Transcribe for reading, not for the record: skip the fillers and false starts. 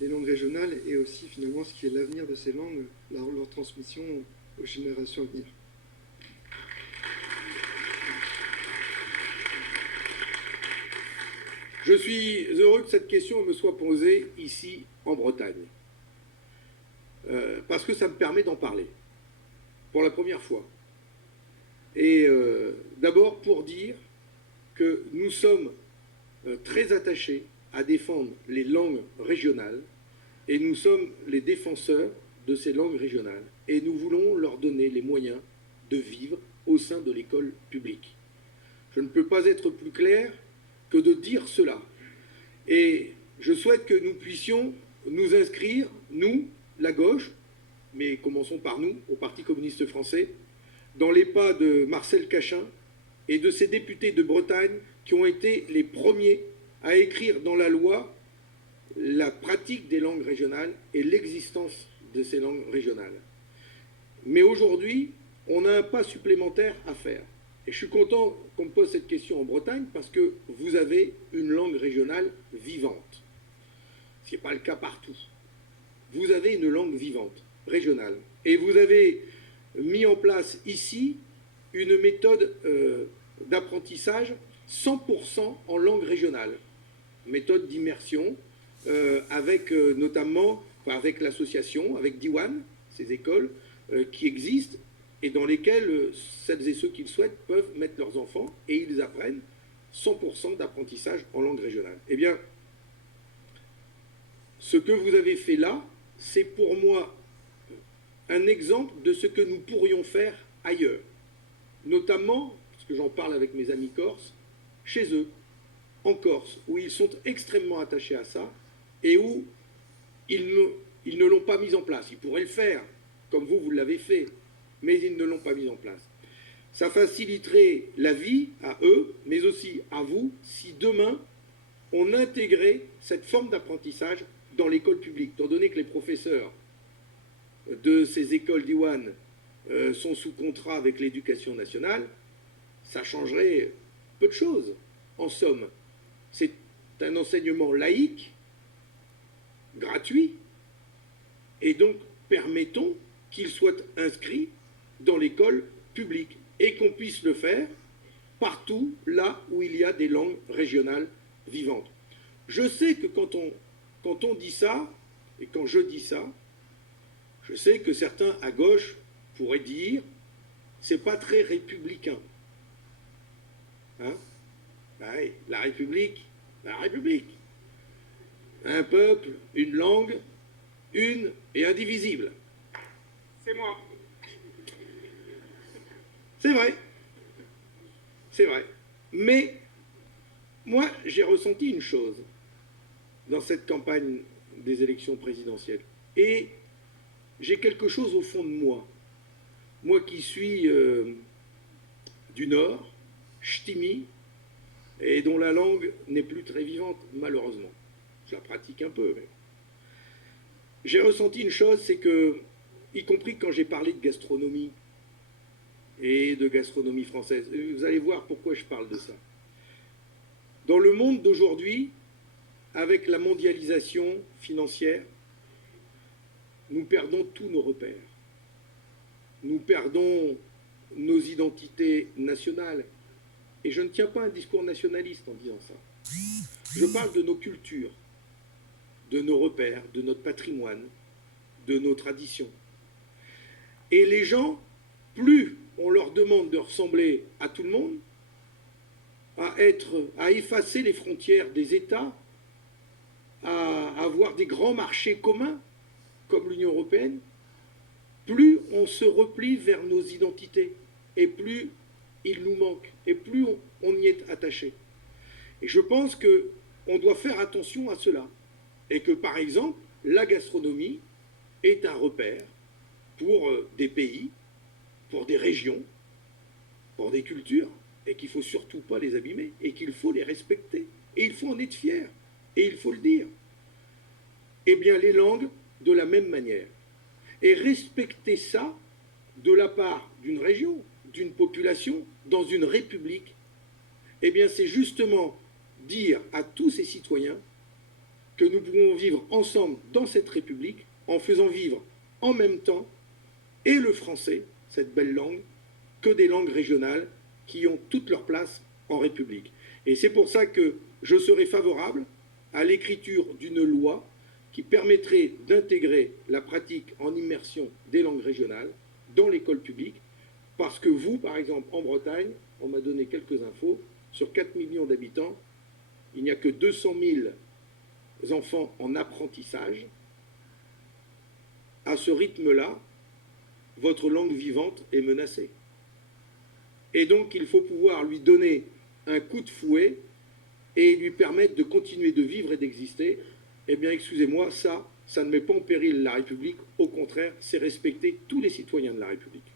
les langues régionales et aussi finalement ce qui est l'avenir de ces langues, leur transmission aux générations à venir. Je suis heureux que cette question me soit posée ici en Bretagne, parce que ça me permet d'en parler, pour la première fois. Et d'abord pour dire que nous sommes très attachés à défendre les langues régionales, et nous sommes les défenseurs de ces langues régionales, et nous voulons leur donner les moyens de vivre au sein de l'école publique. Je ne peux pas être plus clair que de dire cela. Et je souhaite que nous puissions nous inscrire, nous, la gauche, mais commençons par nous, au Parti communiste français, dans les pas de Marcel Cachin et de ces députés de Bretagne qui ont été les premiers à écrire dans la loi la pratique des langues régionales et l'existence de ces langues régionales. Mais aujourd'hui, on a un pas supplémentaire à faire. Et je suis content qu'on me pose cette question en Bretagne parce que vous avez une langue régionale vivante. Ce n'est pas le cas partout. Vous avez une langue vivante, régionale. Et vous avez mis en place ici une méthode d'apprentissage 100% en langue régionale. Méthode d'immersion avec notamment, avec l'association, avec Diwan, ces écoles qui existent et dans lesquelles celles et ceux qui le souhaitent peuvent mettre leurs enfants et ils apprennent 100% d'apprentissage en langue régionale. Eh bien, ce que vous avez fait là, c'est pour moi un exemple de ce que nous pourrions faire ailleurs. Notamment, parce que j'en parle avec mes amis corses, chez eux, en Corse, où ils sont extrêmement attachés à ça et où ils ne l'ont pas mis en place. Ils pourraient le faire, comme vous l'avez fait, mais ils ne l'ont pas mis en place. Ça faciliterait la vie à eux, mais aussi à vous, si demain, on intégrait cette forme d'apprentissage dans l'école publique, étant donné que les professeurs de ces écoles d'Iwan sont sous contrat avec l'éducation nationale, ça changerait peu de choses, en somme. C'est un enseignement laïque, gratuit, et donc permettons qu'il soit inscrit dans l'école publique et qu'on puisse le faire partout là où il y a des langues régionales vivantes. Je sais que quand on dit ça, et quand je dis ça, je sais que certains à gauche pourraient dire c'est pas très républicain. Hein? Ouais, la République. Un peuple, une langue, une et indivisible. C'est moi. C'est vrai. C'est vrai. Mais moi, j'ai ressenti une chose dans cette campagne des élections présidentielles. Et j'ai quelque chose au fond de moi. Moi qui suis du Nord, ch'timi, et dont la langue n'est plus très vivante, malheureusement. Je la pratique un peu. Mais... J'ai ressenti une chose, c'est que, y compris quand j'ai parlé de gastronomie, et de gastronomie française, vous allez voir pourquoi je parle de ça. Dans le monde d'aujourd'hui, avec la mondialisation financière, nous perdons tous nos repères. Nous perdons nos identités nationales. Et je ne tiens pas un discours nationaliste en disant ça. Je parle de nos cultures, de nos repères, de notre patrimoine, de nos traditions. Et les gens, plus on leur demande de ressembler à tout le monde, à effacer les frontières des États, à avoir des grands marchés communs, comme l'Union européenne, plus on se replie vers nos identités, et plus il nous manque, et plus on y est attaché. Et je pense qu'on doit faire attention à cela, et que par exemple, la gastronomie est un repère pour des pays, pour des régions, pour des cultures, et qu'il ne faut surtout pas les abîmer, et qu'il faut les respecter, et il faut en être fier, et il faut le dire. Eh bien, les langues, de la même manière. Et respecter ça de la part d'une région, d'une population, dans une république, eh bien, c'est justement dire à tous ces citoyens que nous pouvons vivre ensemble dans cette République en faisant vivre en même temps et le français, cette belle langue, que des langues régionales qui ont toute leur place en République. Et c'est pour ça que je serai favorable à l'écriture d'une loi qui permettrait d'intégrer la pratique en immersion des langues régionales dans l'école publique, parce que vous, par exemple, en Bretagne, on m'a donné quelques infos, sur 4 millions d'habitants, il n'y a que 200 000 enfants en apprentissage. À ce rythme-là, votre langue vivante est menacée. Et donc, il faut pouvoir lui donner un coup de fouet et lui permettre de continuer de vivre et d'exister. Eh bien, excusez-moi, ça ne met pas en péril la République. Au contraire, c'est respecter tous les citoyens de la République.